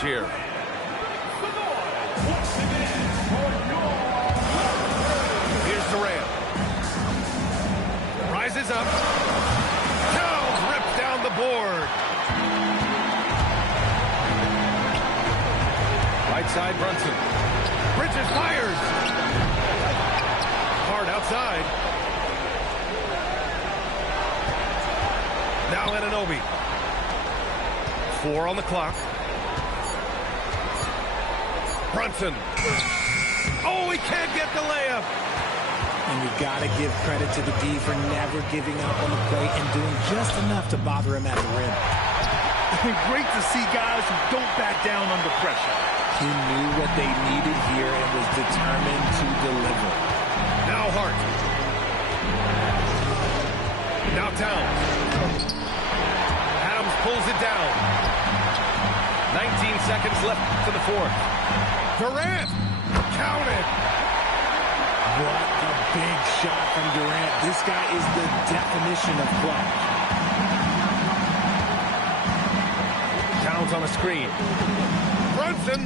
here. Here's Durant. Rises up. Jones ripped down the board. Right side, Brunson. Bridges fires. Hard outside. Now Anunoby. 4 on the clock. Brunson. Oh, he can't get the layup. And you got to give credit to the D for never giving up on the play and doing just enough to bother him at the rim. Great to see guys who don't back down under pressure. He knew what they needed here and was determined to deliver. Now Hart. Now Towns. Adams pulls it down. 19 seconds left to the fourth. Durant. Counted. What a big shot from Durant. This guy is the definition of clutch. Towns on a screen. Brunson.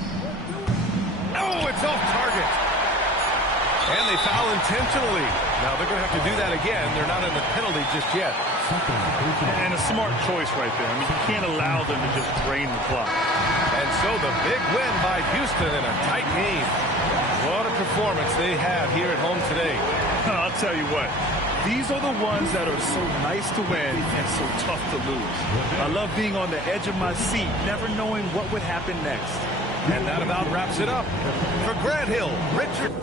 Oh, it's off target. And they foul intentionally. Now they're going to have to do that again. They're not in the penalty just yet. And a smart choice right there. I mean, you can't allow them to just drain the clock. And so the big win by Houston in a tight game. What a performance they have here at home today. I'll tell you what. These are the ones that are so nice to win and so tough to lose. I love being on the edge of my seat, never knowing what would happen next. And that about wraps it up. For Grant Hill, Richard.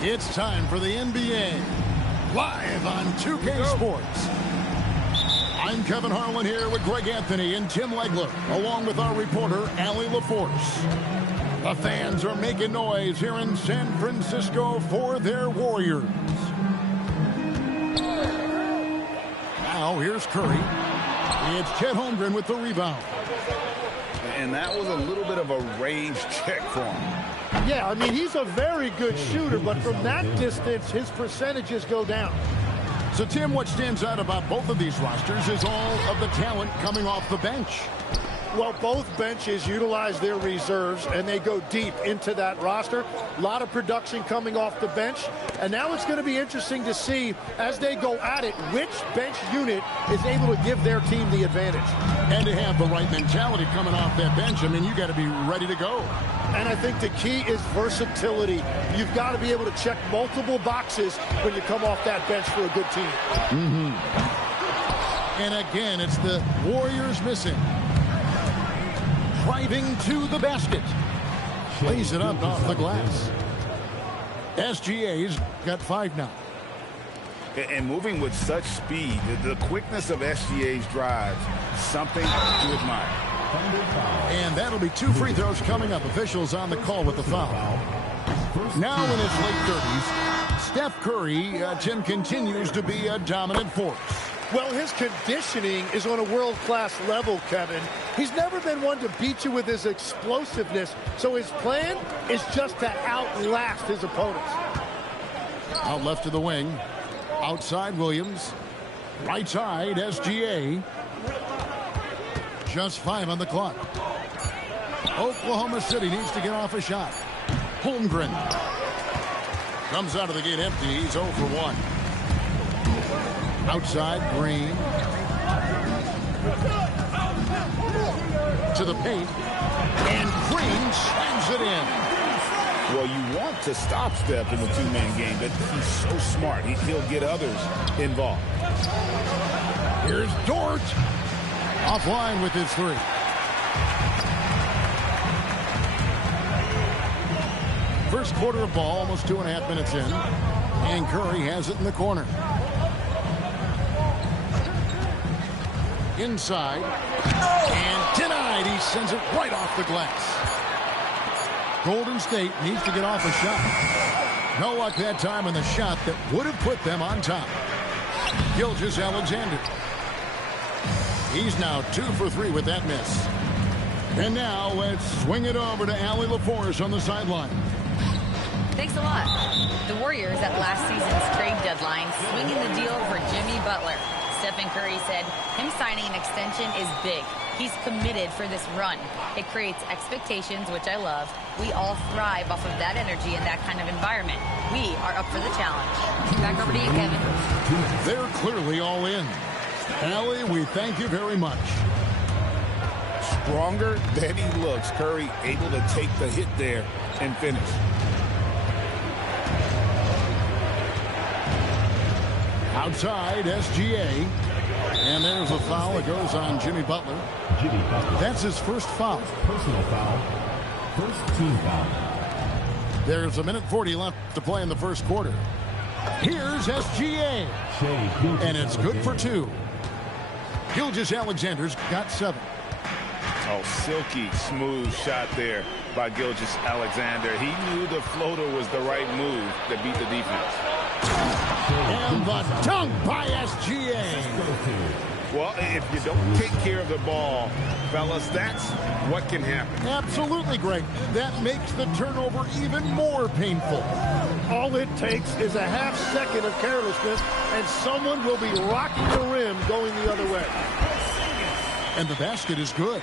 It's time for the NBA, live on 2K Sports. I'm Kevin Harlan here with Greg Anthony and Tim Legler, along with our reporter, Allie LaForce. The fans are making noise here in San Francisco for their Warriors. Now here's Curry. It's Chet Holmgren with the rebound. And that was a little bit of a range check for him. Yeah, I mean, he's a very good shooter, but from that distance, his percentages go down. So, Tim, what stands out about both of these rosters is all of the talent coming off the bench. Well, both benches utilize their reserves, and they go deep into that roster. A lot of production coming off the bench. And now it's going to be interesting to see, as they go at it, which bench unit is able to give their team the advantage. And to have the right mentality coming off that bench, I mean, you got to be ready to go. And I think the key is versatility. You've got to be able to check multiple boxes when you come off that bench for a good team. And again, it's the Warriors missing. Driving to the basket. Plays it up off the glass. SGA's got 5 now. And moving with such speed, the quickness of SGA's drives, something to admire. And that'll be 2 free throws coming up. Officials on the call with the foul. Now in his late 30s, Steph Curry, Tim, continues to be a dominant force. Well, his conditioning is on a world-class level, Kevin. He's never been one to beat you with his explosiveness, so his plan is just to outlast his opponents. Out left to the wing. Outside Williams. Right side SGA. Just 5 on the clock. Oklahoma City needs to get off a shot. Holmgren comes out of the gate empty. He's 0 for 1. Outside Green. To the paint. And Green slams it in. Well, you want to stop Steph in the two-man game, but he's so smart. He'll get others involved. Here's Dort. Offline with his 3. First quarter of ball, almost 2.5 minutes in. And Curry has it in the corner. Inside. And denied. He sends it right off the glass. Golden State needs to get off a shot. No luck that time in the shot that would have put them on top. Gilgeous-Alexander. He's now 2 for 3 with that miss. And now let's swing it over to Allie LaForce on the sideline. Thanks a lot. The Warriors at last season's trade deadline swinging the deal for Jimmy Butler. Stephen Curry said him signing an extension is big. He's committed for this run. It creates expectations, which I love. We all thrive off of that energy and that kind of environment. We are up for the challenge. Back over to you, Kevin. They're clearly all in. Allie, we thank you very much. Stronger than he looks. Curry able to take the hit there and finish. Outside, SGA. And there's a foul that goes on Jimmy Butler. That's his first foul. Personal foul. First team foul. There's 1:40 left to play in the first quarter. Here's SGA. And it's good for 2. Gilgeous-Alexander's got 7. Oh, silky smooth shot there by Gilgeous-Alexander. He knew the floater was the right move to beat the defense. And the dunk by SGA. Well, if you don't take care of the ball, fellas, that's what can happen. Absolutely, Greg. That makes the turnover even more painful. All it takes is a half second of carelessness, and someone will be rocking the rim going the other way. And the basket is good.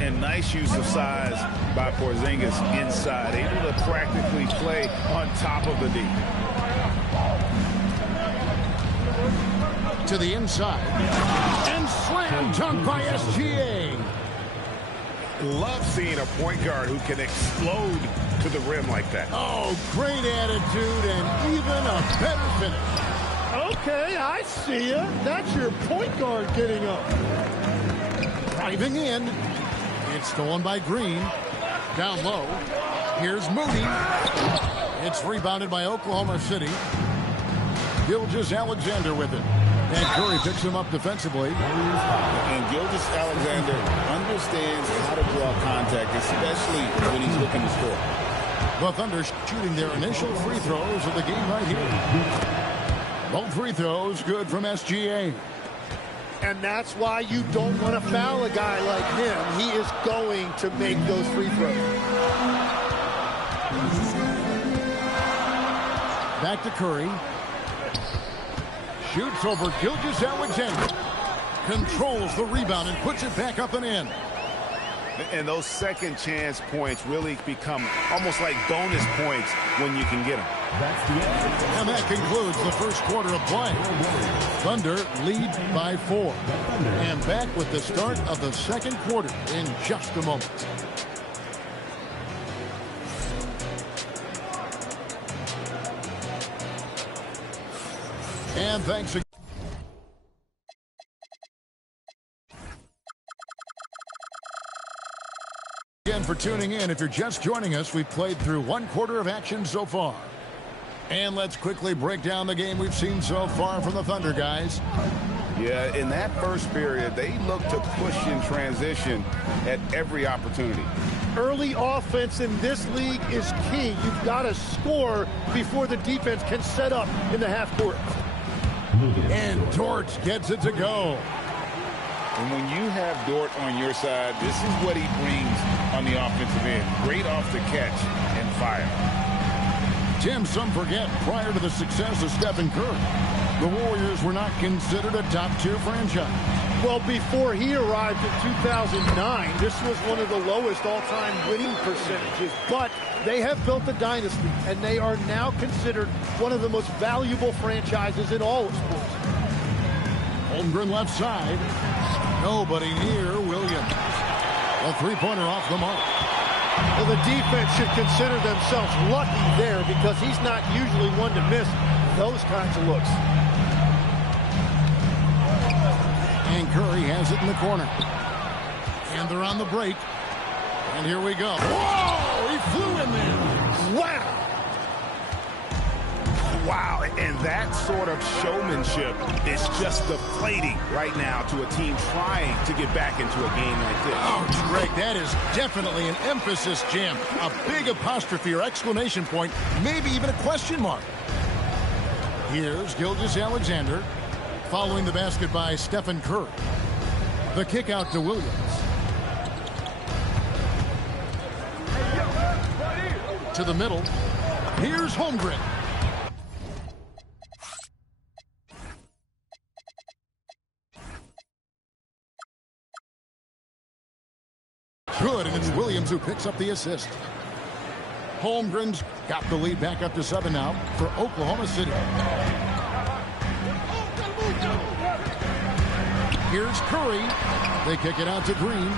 And nice use of size by Porzingis inside, able to practically play on top of the D. To the inside. And slam dunk by SGA. Love seeing a point guard who can explode to the rim like that. Oh, great attitude and even a better finish. Okay, I see ya. That's your point guard getting up. Driving in. It's stolen by Green. Down low. Here's Moody. It's rebounded by Oklahoma City. Gilgeous-Alexander with it. And Curry picks him up defensively. And Gilgeous-Alexander understands how to draw contact, especially when he's looking to score. The Thunder shooting their initial free throws of the game right here. Both free throws good from SGA. And that's why you don't want to foul a guy like him. He is going to make those free throws. Back to Curry. Shoots over Gilgeous-Alexander. Controls the rebound and puts it back up and in. And those second chance points really become almost like bonus points when you can get them. And that concludes the first quarter of play. Thunder lead by 4. And back with the start of the second quarter in just a moment. And thanks again for tuning in. If you're just joining us, we've played through one quarter of action so far. And let's quickly break down the game we've seen so far from the Thunder, guys. Yeah, in that first period, they looked to push in transition at every opportunity. Early offense in this league is key. You've got to score before the defense can set up in the half court. And Dort gets it to go. And when you have Dort on your side, this is what he brings on the offensive end. Great off the catch and fire. Tim, some forget, prior to the success of Stephen Curry, the Warriors were not considered a top-tier franchise. Well, before he arrived in 2009, this was one of the lowest all-time winning percentages. But they have built a dynasty, and they are now considered one of the most valuable franchises in all of sports. Holmgren left side. Nobody near Williams. A three-pointer off the mark. Well, the defense should consider themselves lucky there because he's not usually one to miss those kinds of looks. And Curry has it in the corner. And they're on the break. And here we go. Whoa! He flew in there. Wow! Wow, and that sort of showmanship is just deflating right now to a team trying to get back into a game like this. Oh, Greg, that is definitely an emphasis jam. A big apostrophe or exclamation point, maybe even a question mark. Here's Gilgeous-Alexander following the basket by Stephen Curry. The kick out to Williams. To the middle. Here's Holmgren. Good, and it's Williams who picks up the assist. Holmgren's got the lead back up to 7 now for Oklahoma City. Here's Curry. They kick it out to Green.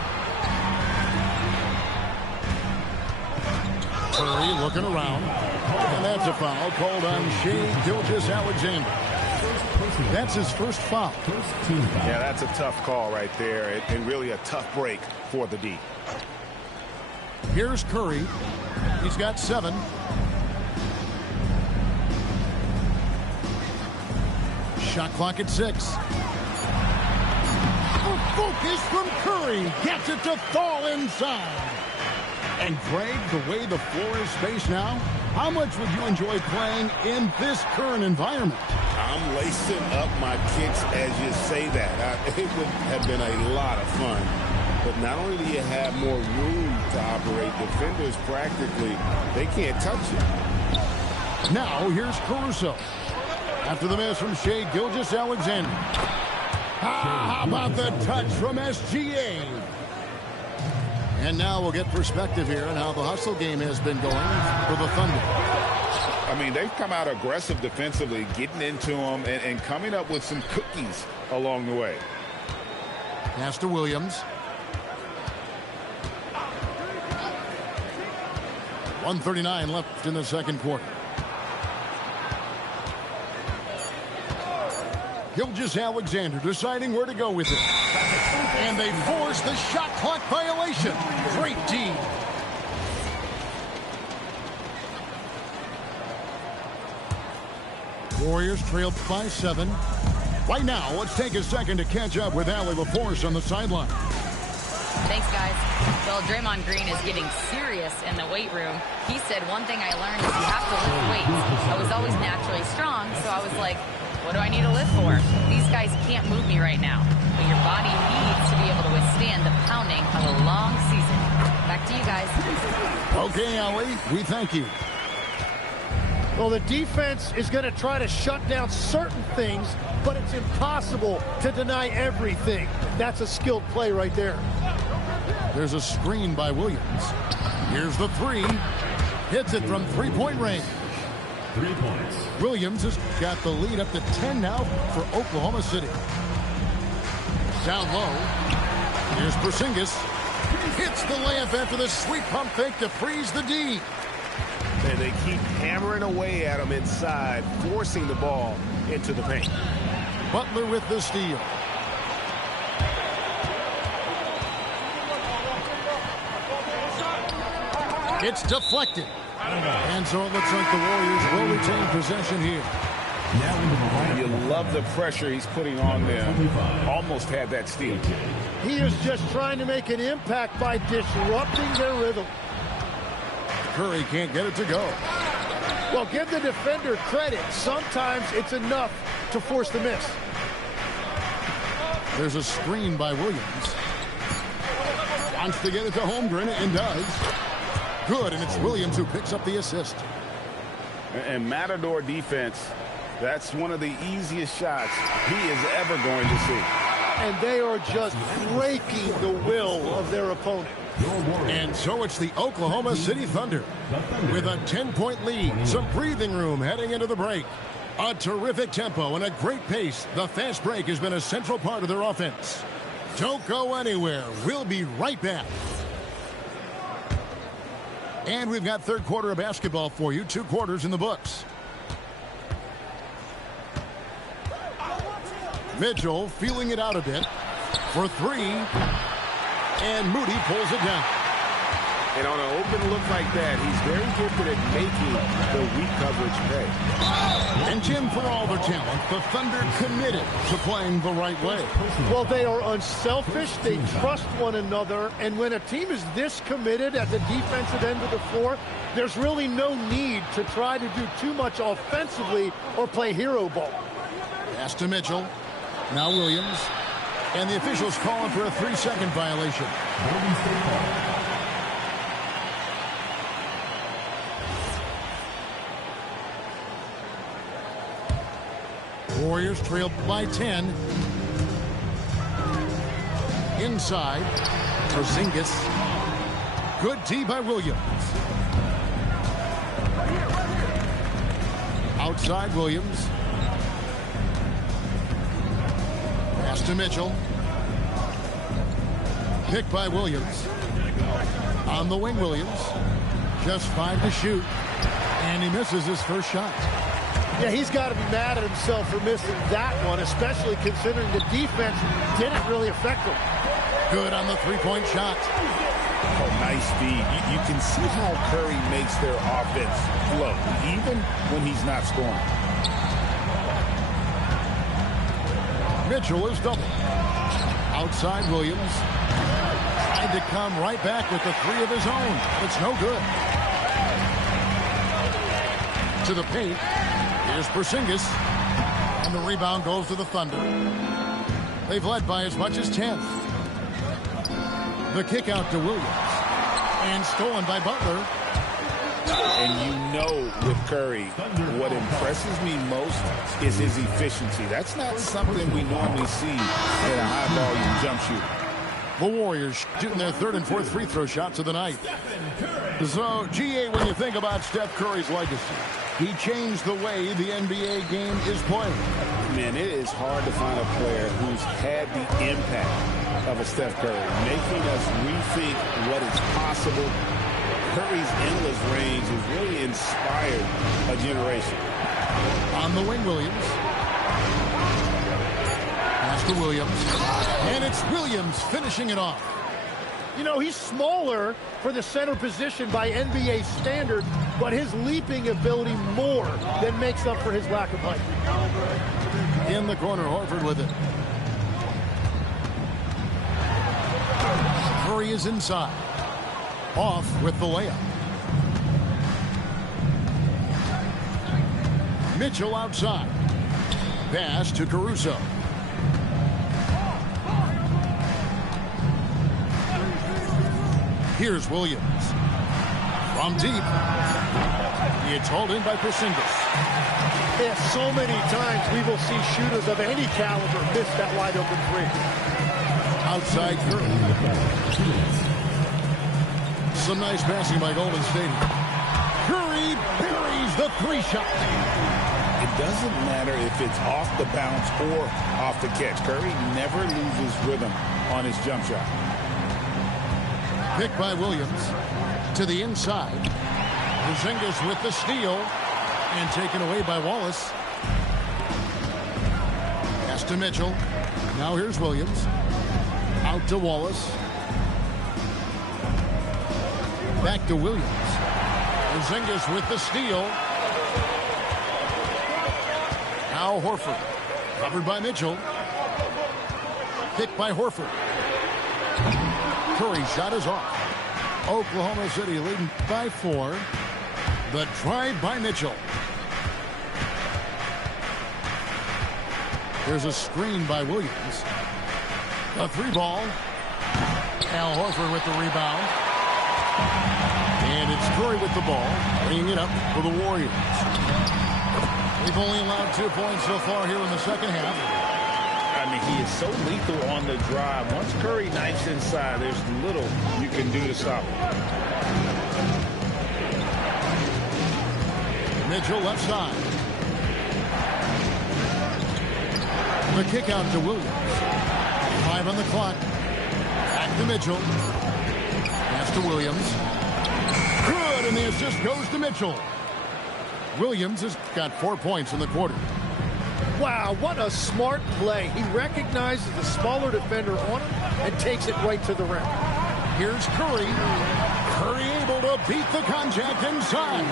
Curry looking around. And that's a foul called on Shai Gilgeous-Alexander. That's his first foul. Yeah, that's a tough call right there, and really a tough break for the D. Here's Curry. He's got 7. Shot clock at 6. A focus from Curry. Gets it to fall inside. And Greg, the way the floor is spaced now, how much would you enjoy playing in this current environment? I'm lacing up my kicks as you say that. It would have been a lot of fun. But not only do you have more room to operate, defenders practically, they can't touch it. Now here's Caruso. After the miss from Shai Gilgeous-Alexander. How about the touch from SGA? And now we'll get perspective here on how the hustle game has been going for the Thunder. I mean, they've come out aggressive defensively, getting into them and coming up with some cookies along the way. Pass to Williams. 1:39 left in the second quarter. Gilgeous-Alexander deciding where to go with it. And they force the shot clock violation. Great D. Warriors trailed by 7. Right now, let's take a second to catch up with Allie LaForce on the sideline. Thanks, guys. Well, Draymond Green is getting serious in the weight room. He said one thing I learned is you have to lift weights. I was always naturally strong, so I was like, what do I need to lift for? These guys can't move me right now. But your body needs to be able to withstand the pounding of a long season. Back to you guys. Okay, Allie, we thank you. Well, the defense is going to try to shut down certain things, but it's impossible to deny everything. That's a skilled play right there. There's a screen by Williams. Here's the 3. Hits it from 3-point range. 3 points. Williams has got the lead up to 10 now for Oklahoma City. Down low. Here's Porzingis. Hits the layup after the sweet pump fake to freeze the D. And they keep hammering away at him inside, forcing the ball into the paint. Butler with the steal. It's deflected. And so it looks like the Warriors will retain possession here. You love the pressure he's putting on them. Almost had that steal. He is just trying to make an impact by disrupting their rhythm. Curry can't get it to go. Well, give the defender credit. Sometimes it's enough to force the miss. There's a screen by Williams. Wants to get it to Holmgren and does. Good, and it's Williams who picks up the assist. And Matador defense, that's one of the easiest shots he is ever going to see. And they are just breaking the will of their opponent. And so it's the Oklahoma City Thunder with a 10-point lead. Some breathing room heading into the break. A terrific tempo and a great pace. The fast break has been a central part of their offense. Don't go anywhere. We'll be right back. And we've got third quarter of basketball for you. 2 quarters in the books. Mitchell feeling it out a bit for 3. And Moody pulls it down. And on an open look like that, he's very gifted at making the weak coverage pay. And Jim, for all their talent, the Thunder committed to playing the right way. Well, they are unselfish. They trust one another. And when a team is this committed at the defensive end of the floor, there's really no need to try to do too much offensively or play hero ball. Pass to Mitchell. Now Williams. And the officials calling for a 3-second violation. Warriors trailed by 10. Inside. Porzingis. Good D by Williams. Outside Williams. Pass to Mitchell. Pick by Williams. On the wing, Williams. Just 5 to shoot. And he misses his first shot. Yeah, he's got to be mad at himself for missing that one, especially considering the defense didn't really affect him. Good on the 3-point shot. Oh, nice feed. You can see how Curry makes their offense flow, even when he's not scoring. Mitchell is double. Outside Williams. Tried to come right back with the 3 of his own. It's no good. To the paint. Here's Porzingis. And the rebound goes to the Thunder. They've led by as much as 10. The kick out to Williams. And stolen by Butler. And you know with Curry, what impresses me most is his efficiency. That's not something we normally see in a high-volume jump shooter. The Warriors shooting their 3rd and 4th free throw shots of the night. So, GA, when you think about Steph Curry's legacy, he changed the way the NBA game is played. Man, it is hard to find a player who's had the impact of a Steph Curry, making us rethink what is possible. Curry's endless range has really inspired a generation. On the wing, Williams. Pass to Williams. And it's Williams finishing it off. You know, he's smaller for the center position by NBA standard, but his leaping ability more than makes up for his lack of height. In the corner, Horford with it. Curry is inside. Off with the layup. Mitchell outside. Pass to Caruso. Here's Williams. From deep. It's hauled in by Porzingis. Yeah, so many times we will see shooters of any caliber miss that wide open 3. Outside Curry. Some nice passing by Golden State. Curry buries the 3 shot. It doesn't matter if it's off the bounce or off the catch. Curry never loses rhythm on his jump shot. Pick by Williams. To the inside. Porzingis with the steal. And taken away by Wallace. Pass to Mitchell. Now here's Williams. Out to Wallace. Back to Williams. Porzingis with the steal. Now Horford. Covered by Mitchell. Picked by Horford. Curry shot is off. Oklahoma City leading by 4. The drive by Mitchell. There's a screen by Williams. A 3-ball. Al Horford with the rebound. And it's Curry with the ball, bringing it up for the Warriors. They've only allowed 2 points so far here in the second half. I mean, he is so lethal on the drive. Once Curry knifes inside, there's little you can do to stop him. Mitchell left side. The kick out to Williams. 5 on the clock. Back to Mitchell. Pass to Williams. Good, and the assist goes to Mitchell. Williams has got 4 points in the quarter. Wow, what a smart play. He recognizes the smaller defender on him and takes it right to the rim. Here's Curry. Curry able to beat the contact inside.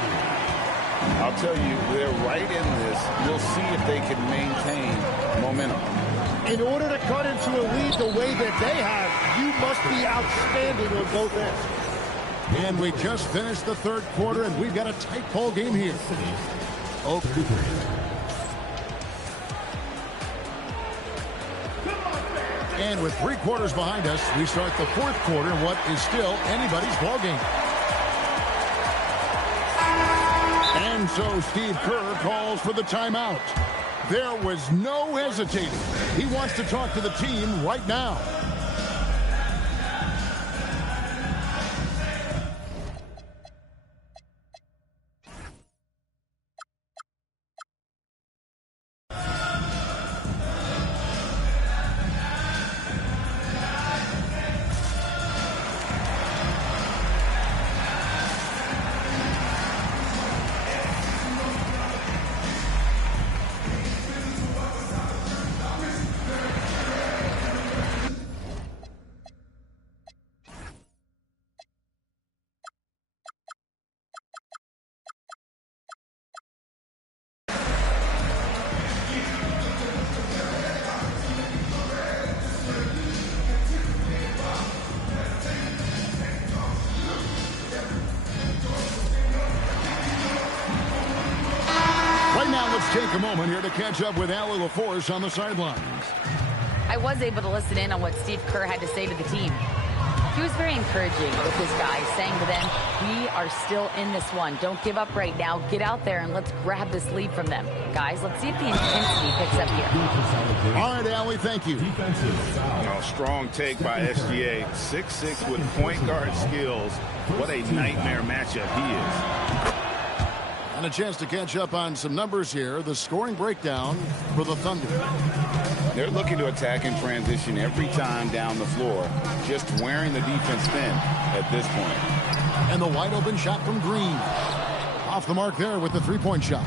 I'll tell you, they're right in this. We'll see if they can maintain momentum. In order to cut into a lead the way that they have, you must be outstanding on both ends. And we just finished the third quarter, and we've got a tight ball game here. And with 3 quarters behind us, we start the fourth quarter in what is still anybody's ball game. And so Steve Kerr calls for the timeout. There was no hesitating. He wants to talk to the team right now. Take a moment here to catch up with Allie LaForce on the sidelines. I was able to listen in on what Steve Kerr had to say to the team. He was very encouraging with his guys, saying to them, we are still in this one. Don't give up right now. Get out there and let's grab this lead from them. Guys, let's see if the intensity picks up here. All right, Allie, thank you. Strong take by SGA. 6'6" with point guard skills. What a nightmare matchup he is. And a chance to catch up on some numbers here. The scoring breakdown for the Thunder. They're looking to attack in transition every time down the floor, just wearing the defense thin at this point. And the wide open shot from Green. Off the mark there with the 3-point shot.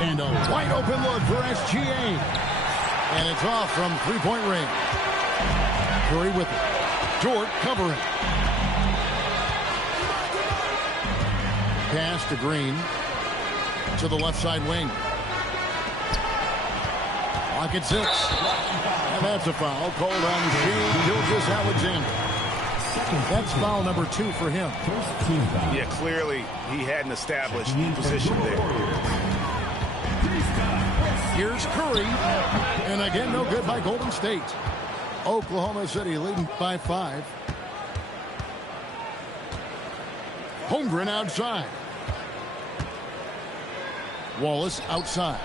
And a wide open look for SGA. And it's off from 3-point range. Curry with it. Dort covering. Pass to Green. To the left side wing. Clock at 6. And that's a foul called on Shai Gilgeous-Alexander. That's foul number 2 for him. Yeah, clearly he hadn't established position there. Here's Curry. And again, no good by Golden State. Oklahoma City leading by 5. Holmgren outside. Wallace outside.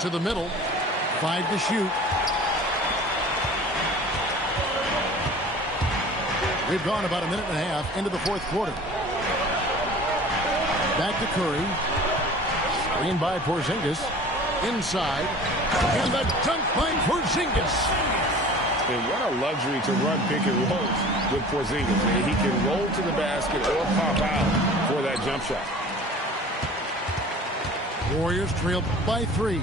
To the middle. 5 to shoot. We've gone about a minute and a half into the fourth quarter. Back to Curry. Screen by Porzingis. Inside. And the dunk by Porzingis. And what a luxury to run pick and rolls with Porzingis. And he can roll to the basket or pop out for that jump shot. Warriors trail by 3.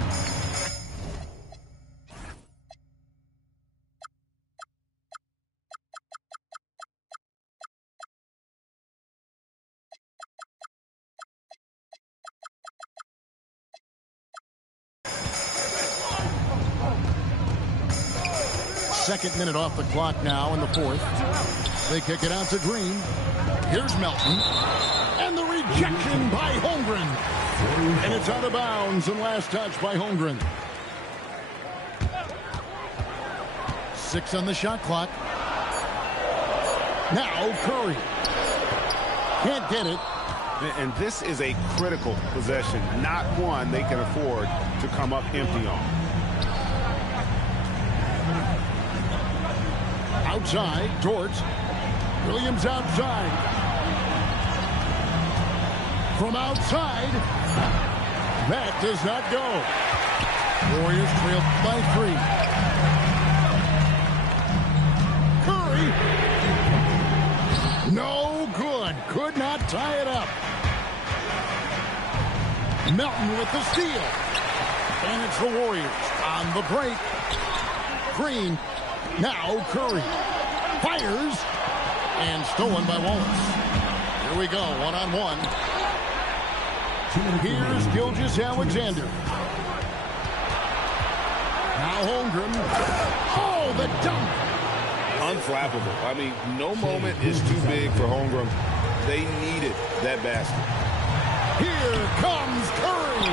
Second minute off the clock now in the fourth. They kick it out to Green. Here's Melton. And the rejection by Holmgren. And it's out of bounds and last touch by Holmgren. 6 on the shot clock. Now Curry. Can't get it. And this is a critical possession, not one they can afford to come up empty on. Outside, Dort. Williams outside. From outside. That does not go. Warriors trail by 3. Curry. No good. Could not tie it up. Melton with the steal. And it's the Warriors on the break. Green. Now Curry. Fires. And stolen by Wallace. Here we go. One-on-one. Here's Gilgeous-Alexander. Now Holmgren. Oh, the dunk. Unflappable. I mean, no moment is too big for Holmgren. They needed that basket. Here comes Curry.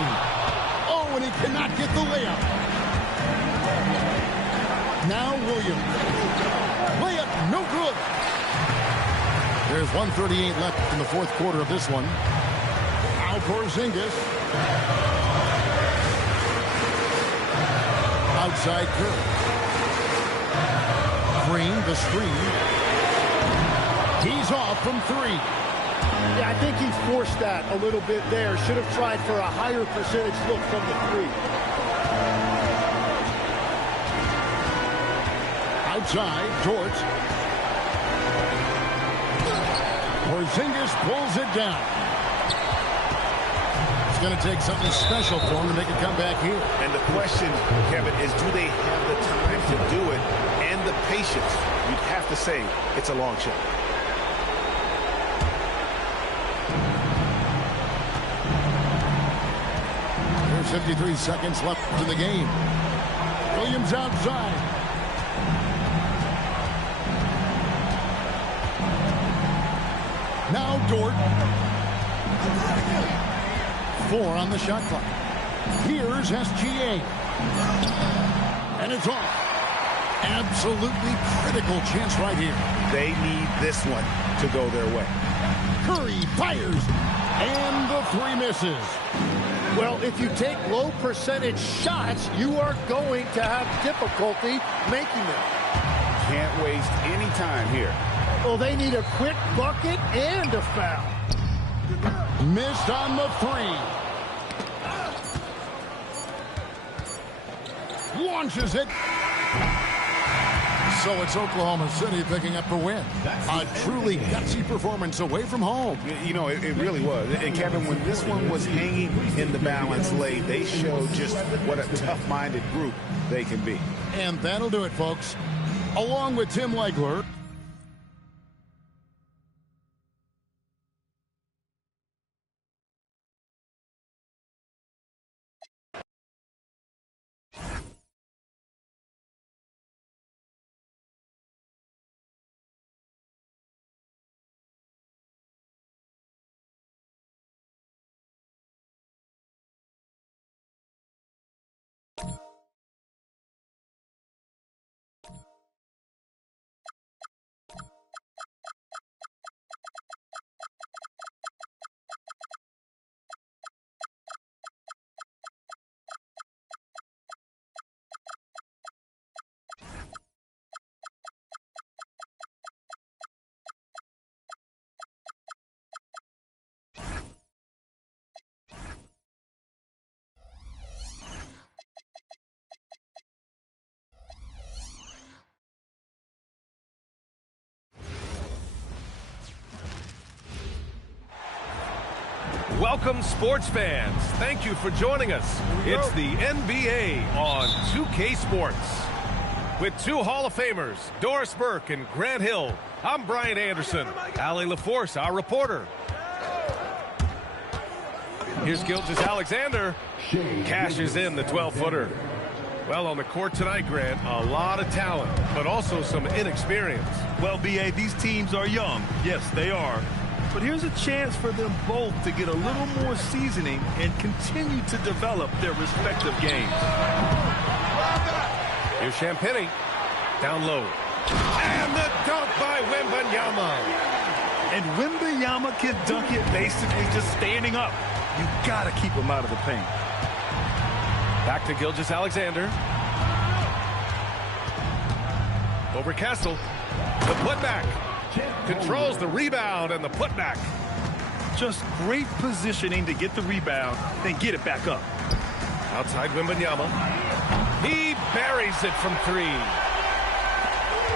Oh, and he cannot get the layup. Now Williams. Layup no good. There's 1:38 left in the fourth quarter of this one. Now Porzingis. Outside Curry. Green, the screen. He's off from 3. Yeah, I think he forced that a little bit there. Should have tried for a higher percentage look from the 3. Outside, Dort. Porzingis pulls it down. It's going to take something special for him to make a comeback here. And the question, Kevin, is do they have the time to do it and the patience? You'd have to say it's a long shot. There's 53 seconds left in the game. Williams outside. Now Dort. 4 on the shot clock. Here's SGA. And it's off. Absolutely critical chance right here. They need this one to go their way. Curry fires. And the 3 misses. Well, if you take low percentage shots, you are going to have difficulty making them. Can't waste any time here. Well, they need a quick bucket and a foul. Missed on the 3. Launches it. So it's Oklahoma City picking up the win. A truly gutsy performance away from home. You know, it really was. And Kevin, when this one was hanging in the balance late, they showed just what a tough-minded group they can be. And that'll do it, folks. Along with Tim Legler. Welcome, sports fans. Thank you for joining us. It's the NBA on 2K Sports. With 2 Hall of Famers, Doris Burke and Grant Hill, I'm Brian Anderson. Allie LaForce, our reporter. Here's Gilgeous-Alexander. Cashes in the 12-footer. Well, on the court tonight, Grant, a lot of talent, but also some inexperience. Well, B.A., these teams are young. Yes, they are. But here's a chance for them both to get a little more seasoning and continue to develop their respective games. Here's Champagny. Down low. And the dunk by Wembanyama. And Wembanyama can dunk it basically just standing up. You got to keep him out of the paint. Back to Gilgeous-Alexander. Over Castle. The putback. Controls the rebound and the putback. Just great positioning to get the rebound, then get it back up. Outside Wembanyama. He buries it from three.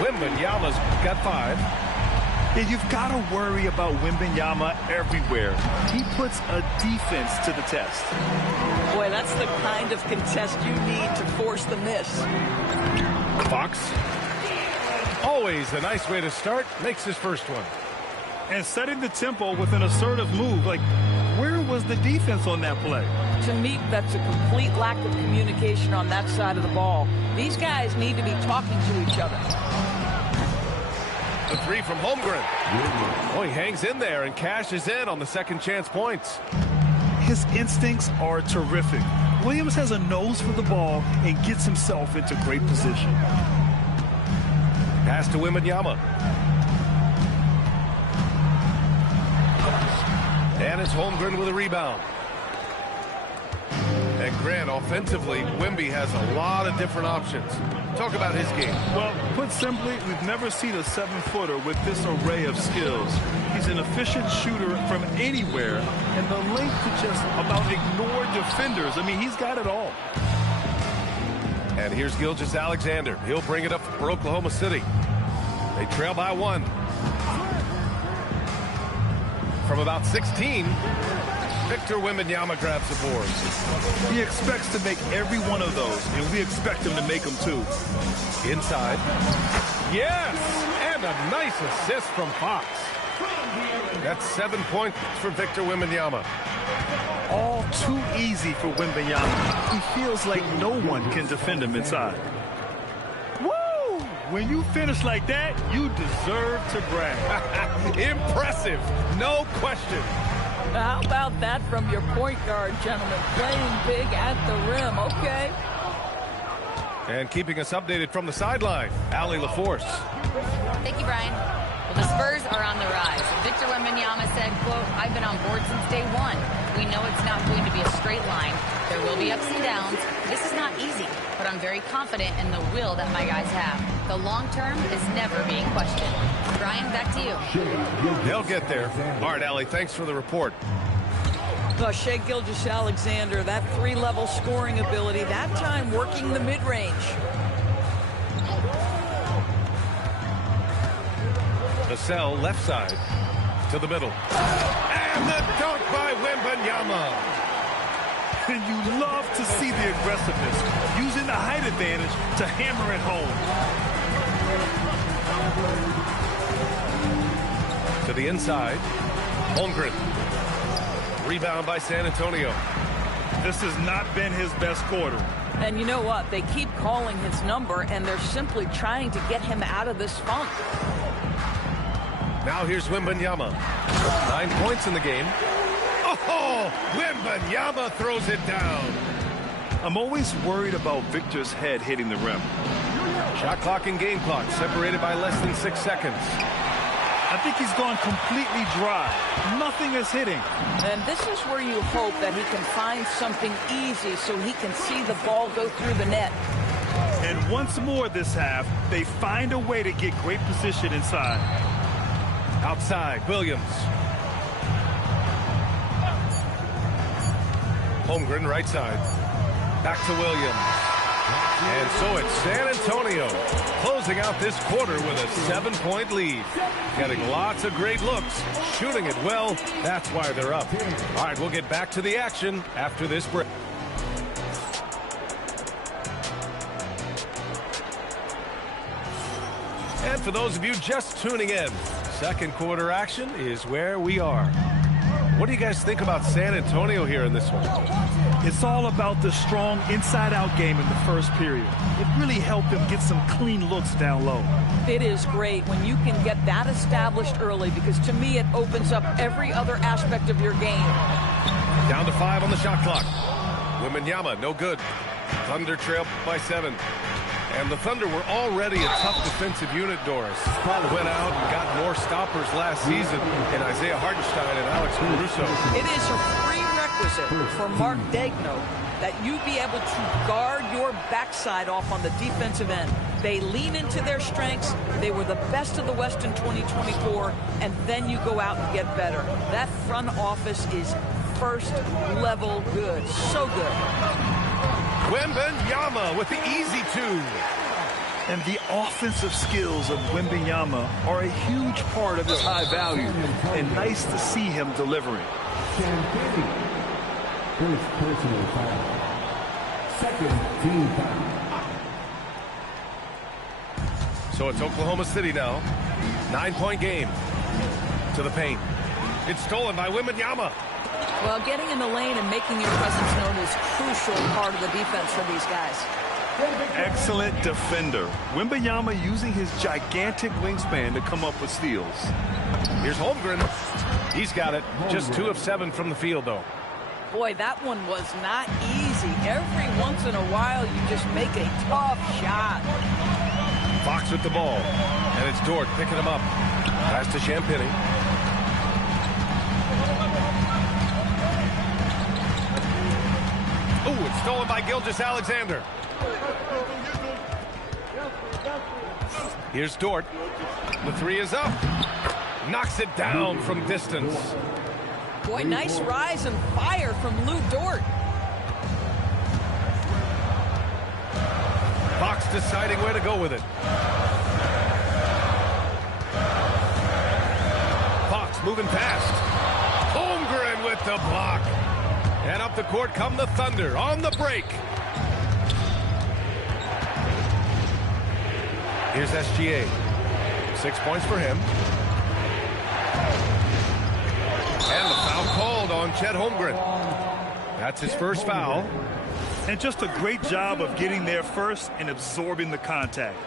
Wembanyama's got 5. And you've got to worry about Wembanyama everywhere. He puts a defense to the test. Boy, that's the kind of contest you need to force the miss. Fox. Always a nice way to start. Makes his first one. And setting the tempo with an assertive move. Like, where was the defense on that play? To me, that's a complete lack of communication on that side of the ball. These guys need to be talking to each other. The 3 from Holmgren. Oh, he hangs in there and cashes in on the second chance points. His instincts are terrific. Williams has a nose for the ball and gets himself into great position. Pass to Wembanyama. And it's Holmgren with a rebound. And Grant, offensively, Wemby has a lot of different options. Talk about his game. Well, put simply, we've never seen a 7-footer with this array of skills. He's an efficient shooter from anywhere, and the length to just about ignore defenders. I mean, he's got it all. And here's Gilgeous-Alexander. He'll bring it up for Oklahoma City. They trail by 1. From about 16, Victor Wembanyama grabs the board. He expects to make every one of those, and we expect him to make them too. Inside. Yes! And a nice assist from Fox. That's 7 points for Victor Wembanyama. All too easy for Wembanyama. He feels like no one can defend him inside. Woo! When you finish like that, you deserve to brag. Impressive, no question. How about that from your point guard, gentlemen? Playing big at the rim, okay. And keeping us updated from the sideline, Allie LaForce. Thank you, Brian. Well, the Spurs are on the rise. Victor Wembanyama said, quote, "I've been on board since day one. We know it's not going to be a straight line. There will be ups and downs. This is not easy, but I'm very confident in the will that my guys have. The long term is never being questioned." Brian, back to you. They'll get there. All right, Allie, thanks for the report. Shea Gilgeous-Alexander, that 3-level scoring ability, that time working the mid-range. Vassell left side to the middle. And the dunk by Wembanyama. And you love to see the aggressiveness, using the height advantage to hammer it home. To the inside. Holmgren. Rebound by San Antonio. This has not been his best quarter. And you know what? They keep calling his number, and they're simply trying to get him out of this funk. Now here's Wembanyama. 9 points in the game. Oh, Wembanyama throws it down. I'm always worried about Victor's head hitting the rim. Shot clock and game clock separated by less than 6 seconds. I think he's gone completely dry. Nothing is hitting. And this is where you hope that he can find something easy so he can see the ball go through the net. And once more this half, they find a way to get great position inside. Outside, Williams. Holmgren, right side. Back to Williams. And so it's San Antonio closing out this quarter with a 7-point lead. Getting lots of great looks, shooting it well. That's why they're up. All right, we'll get back to the action after this break. And for those of you just tuning in, second quarter action is where we are. What do you guys think about San Antonio here in this one? It's all about the strong inside-out game in the first period. It really helped them get some clean looks down low. It is great when you can get that established early, because to me it opens up every other aspect of your game. Down to 5 on the shot clock. Wembanyama, no good. Thunder trail by 7. And the Thunder were already a tough defensive unit, Doris. Went out and got more stoppers last season in Isaiah Hartenstein and Alex Caruso. It is a prerequisite for Mark Daigneault that you be able to guard your backside off on the defensive end. They lean into their strengths. They were the best of the West in 2024, and then you go out and get better. That front office is first level good. So good. Wembanyama with the easy 2. And the offensive skills of Wembanyama are a huge part of his high value, and nice to see him delivering. First personal foul. Second team foul. So it's Oklahoma City now. 9-point game. To the paint. It's stolen by Wembanyama. Well, getting in the lane and making your presence known is a crucial part of the defense for these guys. Excellent defender. Wembanyama using his gigantic wingspan to come up with steals. Here's Holmgren. He's got it. Just 2 of 7 from the field, though. Boy, that one was not easy. Every once in a while, you just make a tough shot. Fox with the ball. And it's Dort picking him up. Pass to Champagny. Ooh, it's stolen by Gilgeous-Alexander. Here's Dort. The 3 is up. Knocks it down from distance. Boy, nice rise and fire from Lou Dort. Fox deciding where to go with it. Fox moving fast. Holmgren with the block. And up the court come the Thunder on the break. Here's SGA. 6 points for him. And the foul called on Chet Holmgren. That's his first foul. And just a great job of getting there first and absorbing the contact.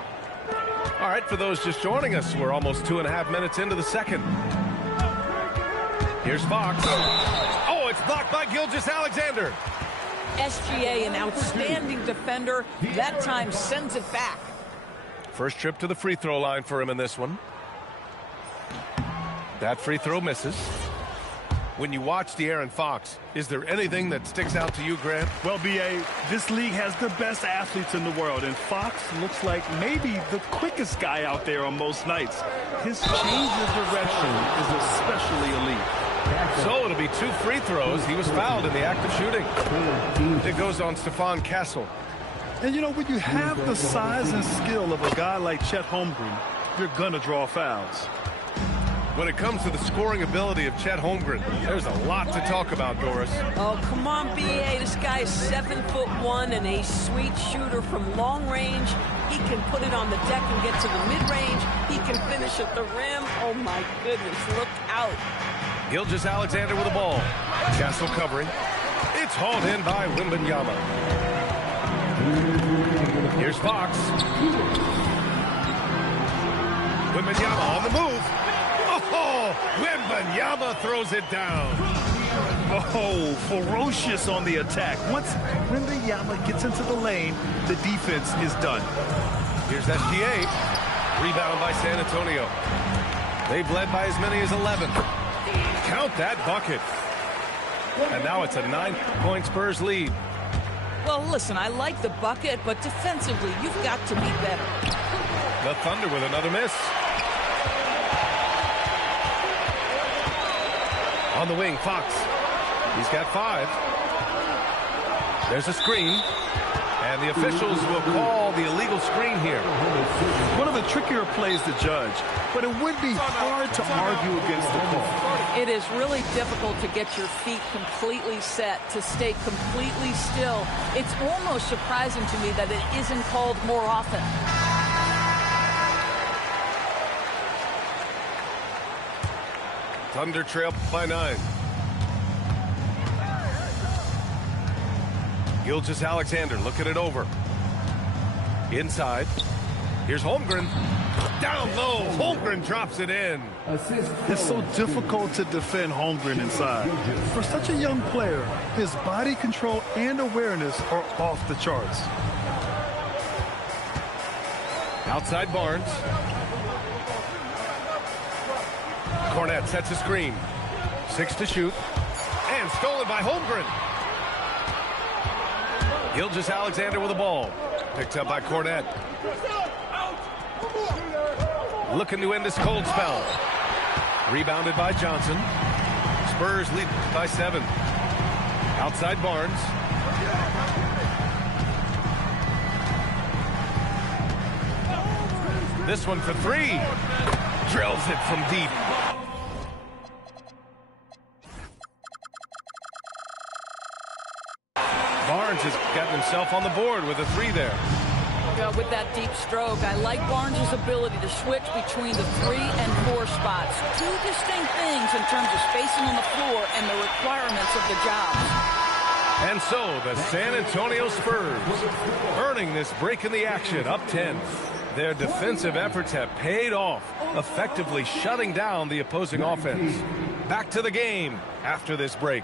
All right, for those just joining us, we're almost 2.5 minutes into the second. Here's Fox. Oh, it's blocked by Gilgeous-Alexander. SGA, an outstanding defender, that time sends it back. First trip to the free throw line for him in this one. That free throw misses. When you watch De'Aaron Fox, is there anything that sticks out to you, Grant? Well, B.A., this league has the best athletes in the world, and Fox looks like maybe the quickest guy out there on most nights. His change of direction is especially elite. So it'll be 2 free throws. He was fouled in the act of shooting. It goes on Stephon Castle. And, you know, when you have the size and skill of a guy like Chet Holmgren, you're going to draw fouls. When it comes to the scoring ability of Chet Holmgren, there's a lot to talk about, Doris. Oh, come on, B.A. This guy is 7'1" and a sweet shooter from long range. He can put it on the deck and get to the mid-range. He can finish at the rim. Oh, my goodness, look out. Gilgeous-Alexander with the ball. Castle covering. It's hauled in by Wembanyama. Here's Fox. Wembanyama on the move. Oh, Wembanyama throws it down. Oh, ferocious on the attack. Once Wembanyama gets into the lane, the defense is done. Here's SGA. Rebound by San Antonio. They've led by as many as 11. Count that bucket. And now it's a 9-point Spurs lead. Well, listen, I like the bucket, but defensively, you've got to be better. The Thunder with another miss. On the wing, Fox. He's got 5. There's a screen. And the officials will call the illegal screen here. One of the trickier plays to judge, but it would be hard to argue against the call. It is really difficult to get your feet completely set, to stay completely still. It's almost surprising to me that it isn't called more often. Thunder trail by 9. Gilgeous Alexander looking it over. Inside. Here's Holmgren. Down low. Holmgren drops it in. It's so difficult to defend Holmgren inside. For such a young player, his body control and awareness are off the charts. Outside Barnes. Cornette sets a screen. 6 to shoot. And stolen by Holmgren. Gilgeous Alexander with the ball. Picked up by Cornette. Looking to end this cold spell. Rebounded by Johnson. Spurs lead by 7. Outside Barnes. This one for 3. Drills it from deep. Barnes has gotten himself on the board with a 3 there. With that deep stroke, I like Barnes' ability to switch between the 3 and 4 spots. 2 distinct things in terms of spacing on the floor and the requirements of the job. And so the San Antonio Spurs earning this break in the action, up 10. Their defensive efforts have paid off, effectively shutting down the opposing offense. Back to the game after this break.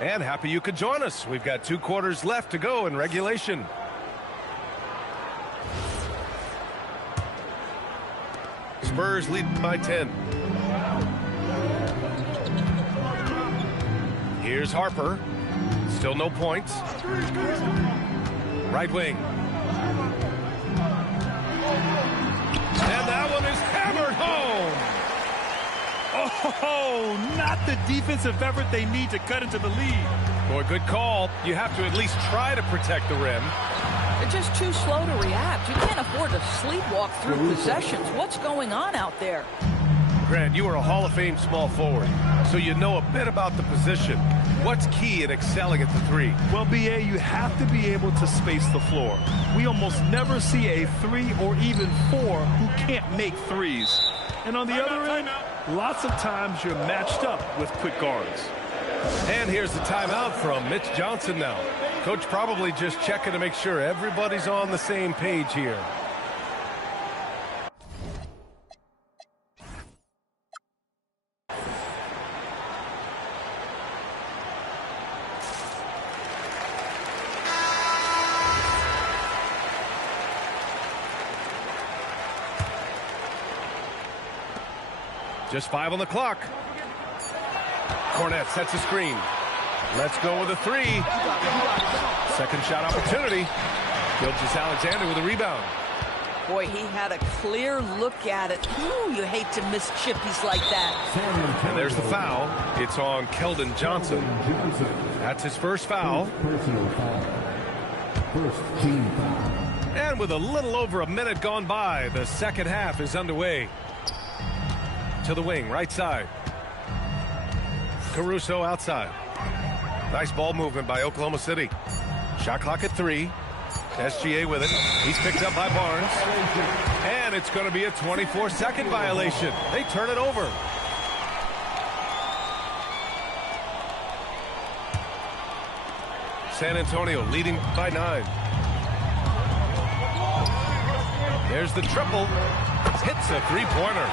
And happy you could join us. We've got 2 quarters left to go in regulation. Spurs lead by 10. Here's Harper. Still no points. Right wing. And that one is hammered home. Oh, not the defensive effort they need to cut into the lead. Boy, good call. You have to at least try to protect the rim. They're just too slow to react. You can't afford to sleepwalk through possessions. What's going on out there? Grant, you are a Hall of Fame small forward, so you know a bit about the position. What's key in excelling at the 3? Well, B.A., you have to be able to space the floor. We almost never see a 3 or even 4 who can't make 3s. And on the other end, lots of times you're matched up with quick guards. And here's the timeout from Mitch Johnson now. Coach probably just checking to make sure everybody's on the same page here. Just 5 on the clock. Cornette sets a screen. Let's go with a 3. Second shot opportunity. Gilgeous Alexander with a rebound. Boy, he had a clear look at it. Ooh, you hate to miss chippies like that. And there's the foul. It's on Keldon Johnson. That's his first foul. Personal foul. First team foul. And with a little over a minute gone by, the second half is underway. To the wing, right side. Caruso outside. Nice ball movement by Oklahoma City. Shot clock at 3. SGA with it. He's picked up by Barnes. And it's going to be a 24-second violation. They turn it over. San Antonio leading by 9. There's the triple. Hits a 3-pointer.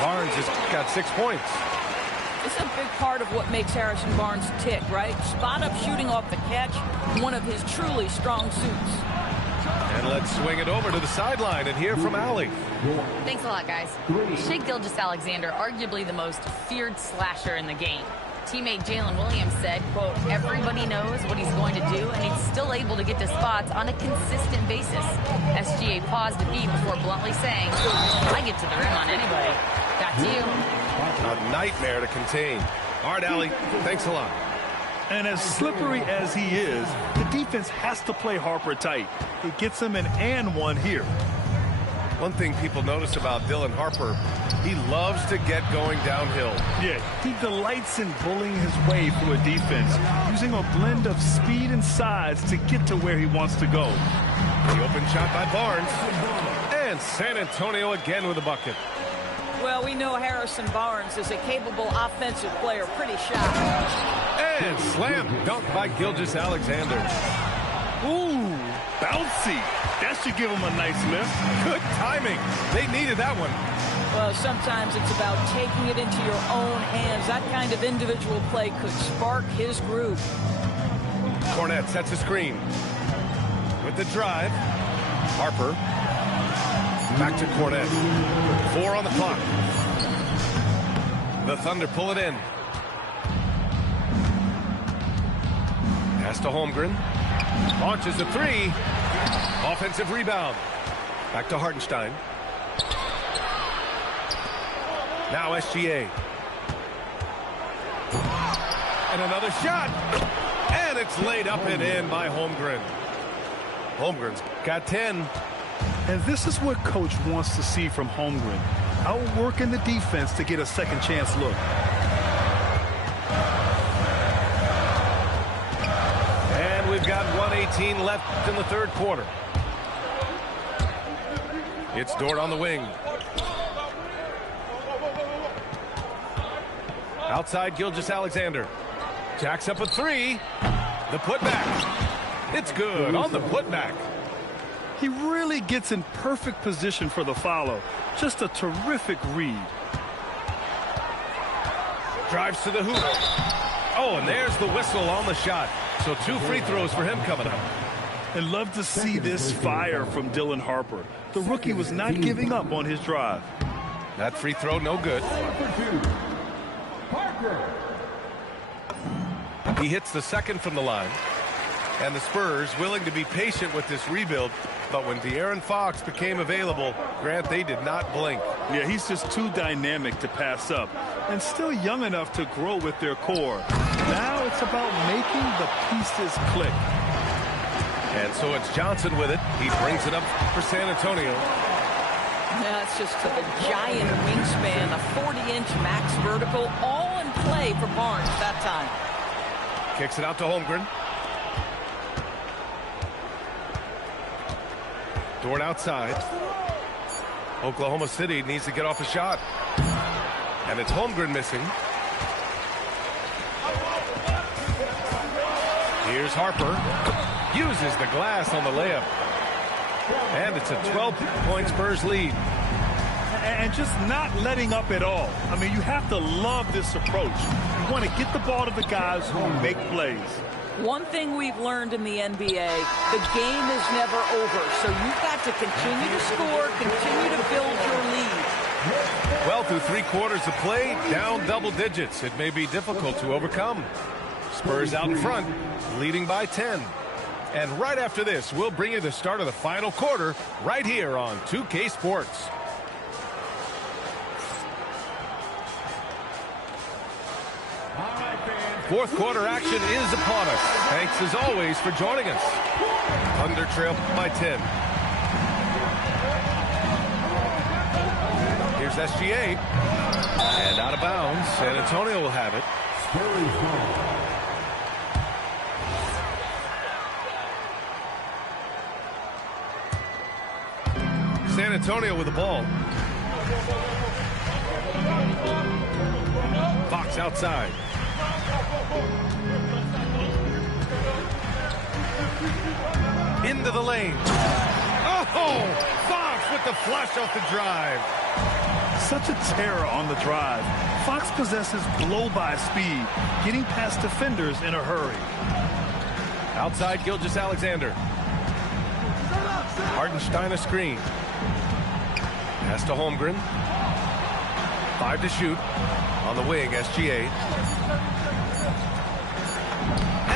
Barnes has got 6 points. It's a big part of what makes Harrison Barnes tick, right? Spot-up shooting off the catch, one of his truly strong suits. And let's swing it over to the sideline and hear from Allie. Thanks a lot, guys. Shai Gilgeous-Alexander, arguably the most feared slasher in the game. Teammate Jalen Williams said, quote, everybody knows what he's going to do, and he's still able to get to spots on a consistent basis. SGA paused a beat before bluntly saying, I get to the rim on anybody. Back to you. A nightmare to contain. All right, Allie, thanks a lot. And as slippery as he is, the defense has to play Harper tight. It gets him an and one here. One thing people notice about Dylan Harper, he loves to get going downhill. Yeah, he delights in bullying his way through a defense, using a blend of speed and size to get to where he wants to go. The open shot by Barnes. And San Antonio again with a bucket. Well, we know Harrison Barnes is a capable offensive player, pretty sharp. And slam dunk by Gilgeous-Alexander. Ooh, bouncy. That should give him a nice lift. Good timing. They needed that one. Well, sometimes it's about taking it into your own hands. That kind of individual play could spark his groove. Cornette sets a screen. With the drive, Harper. Back to Cornette. 4 on the clock. The Thunder pull it in. Pass to Holmgren. Launches a 3. Offensive rebound. Back to Hartenstein. Now SGA. And another shot. And it's laid up and in by Holmgren. Holmgren's got 10. And this is what Coach wants to see from Holmgren. Outworking the defense to get a second chance look. And we've got 1:18 left in the third quarter. It's Dort on the wing. Outside Gilgeous-Alexander. Jacks up a 3. The putback. It's good on the putback. He really gets in perfect position for the follow. Just a terrific read. Drives to the hoop. Oh, and there's the whistle on the shot. So 2 free throws for him coming up. And love to see this fire from Dylan Harper. The rookie was not giving up on his drive. That free throw, no good. He hits the second from the line. And the Spurs willing to be patient with this rebuild. But when De'Aaron Fox became available, Grant, they did not blink. Yeah, he's just too dynamic to pass up. And still young enough to grow with their core. Now it's about making the pieces click. And so it's Johnson with it. He brings it up for San Antonio. Yeah, it's just a giant wingspan, a 40-inch max vertical, all in play for Barnes that time. Kicks it out to Holmgren. Dort outside. Oklahoma City needs to get off a shot. And it's Holmgren missing. Here's Harper. Uses the glass on the layup. And it's a 12-point Spurs lead. And just not letting up at all. I mean, you have to love this approach. You want to get the ball to the guys who make plays. One thing we've learned in the NBA, the game is never over. So you've got to continue to score, continue to build your lead. Well, through 3 quarters of play, down double digits. It may be difficult to overcome. Spurs out in front, leading by 10. And right after this, we'll bring you the start of the final quarter right here on 2K Sports. Fourth quarter action is upon us. Thanks as always for joining us. Thunder trail by 10. Here's SGA. And out of bounds. San Antonio will have it. San Antonio with the ball. Fox outside. Into the lane. Oh! Fox with the flush off the drive. Such a terror on the drive. Fox possesses blow-by speed, getting past defenders in a hurry. Outside Gilgeous-Alexander. Hartenstein a screen. Pass to Holmgren. 5 to shoot. On the wing, SGA.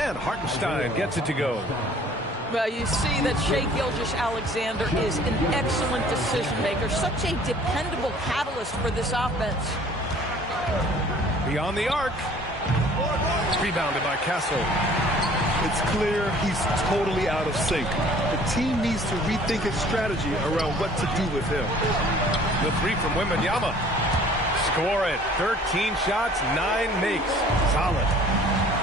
And Hartenstein gets it to go. Well, you see that Shai Gilgeous-Alexander is an excellent decision maker, such a dependable catalyst for this offense. Beyond the arc. Rebounded by Castle. It's clear he's totally out of sync. The team needs to rethink its strategy around what to do with him. The three from Wembanyama. Score it. 13 shots, 9 makes. Solid.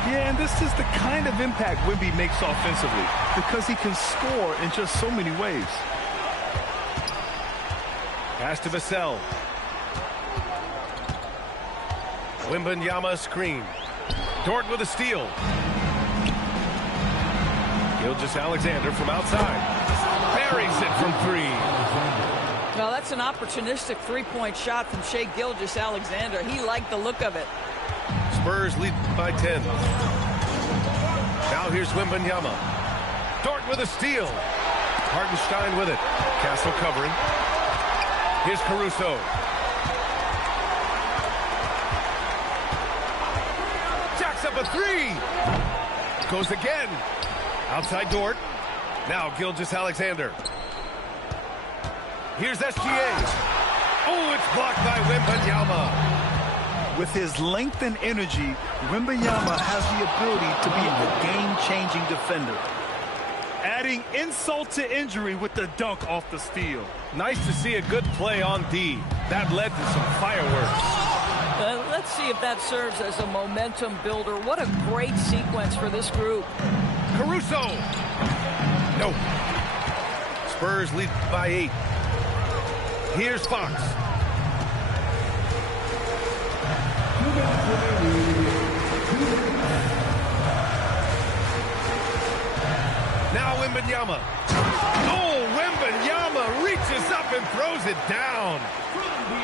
Yeah, and this is the kind of impact Wemby makes offensively because he can score in just so many ways. Pass to Vassell. Wembanyama screen. Dort with a steal. Gilgeous-Alexander from outside. Buries it from 3. Well, that's an opportunistic three-point shot from Shai Gilgeous-Alexander. He liked the look of it. Spurs lead by 10. Now here's Wembanyama. Dort with a steal. Hartenstein with it. Castle covering. Here's Caruso. Jacks up a 3. Goes again. Outside Dort. Now Gilgeous-Alexander. Here's SGA. Oh, it's blocked by Wembanyama. With his length and energy, Wembanyama has the ability to be a game-changing defender. Adding insult to injury with the dunk off the steal. Nice to see a good play on D. That led to some fireworks. Let's see if that serves as a momentum builder. What a great sequence for this group. Caruso. No. Spurs lead by 8. Here's Fox. Now Wembanyama. Oh, Wembanyama reaches up and throws it down.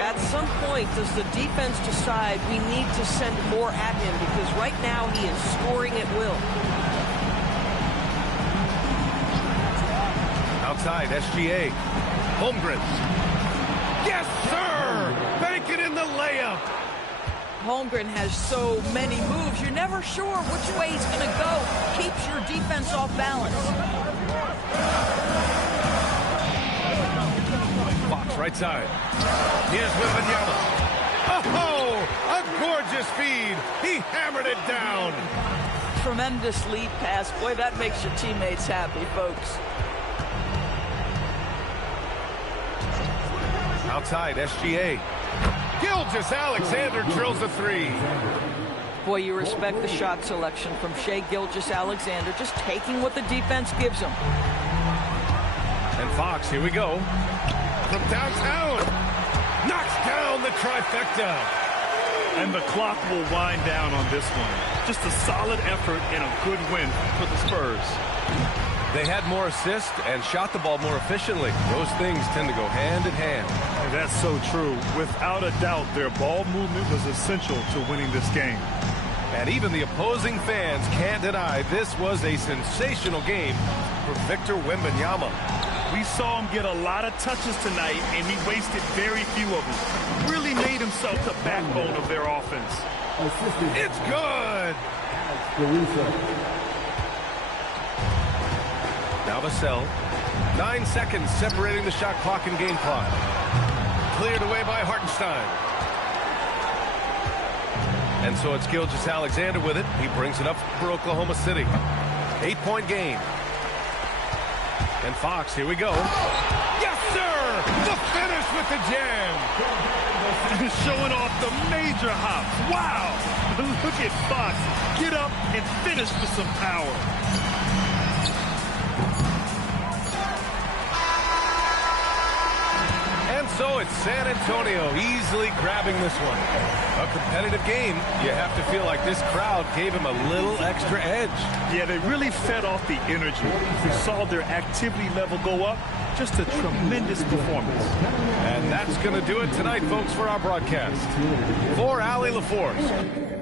At some point, does the defense decide we need to send more at him? Because right now he is scoring at will. Outside, SGA. Holmgren. Yes, sir! Bank it in the layup. Holmgren has so many moves. You're never sure which way he's going to go. Keeps your defense off balance. Fox right side. Here's Wembanyama. Oh, a gorgeous feed. He hammered it down. Tremendous lead pass. Boy, that makes your teammates happy, folks. Outside, SGA. Gilgeous-Alexander drills a 3. Boy, you respect the shot selection from Shai Gilgeous-Alexander, just taking what the defense gives him. And Fox, here we go. From downtown. Knocks down the trifecta. And the clock will wind down on this one. Just a solid effort and a good win for the Spurs. They had more assists and shot the ball more efficiently. Those things tend to go hand in hand. And that's so true. Without a doubt, their ball movement was essential to winning this game. And even the opposing fans can't deny this was a sensational game for Victor Wembanyama. We saw him get a lot of touches tonight, and he wasted very few of them. Really made himself the backbone of their offense. It's good! Now Vassell. 9 seconds separating the shot clock and game clock. Cleared away by Hartenstein. And so it's Gilgeous-Alexander with it. He brings it up for Oklahoma City. 8-point game. And Fox, here we go. Yes, sir! The finish with the jam! Showing off the major hops. Wow! Look at Fox. Get up and finish with some power. And so it's San Antonio easily grabbing this one. A competitive game. You have to feel like this crowd gave him a little extra edge. Yeah, they really fed off the energy. We saw their activity level go up. Just a tremendous performance. And that's going to do it tonight, folks, for our broadcast. For Allie LaForce.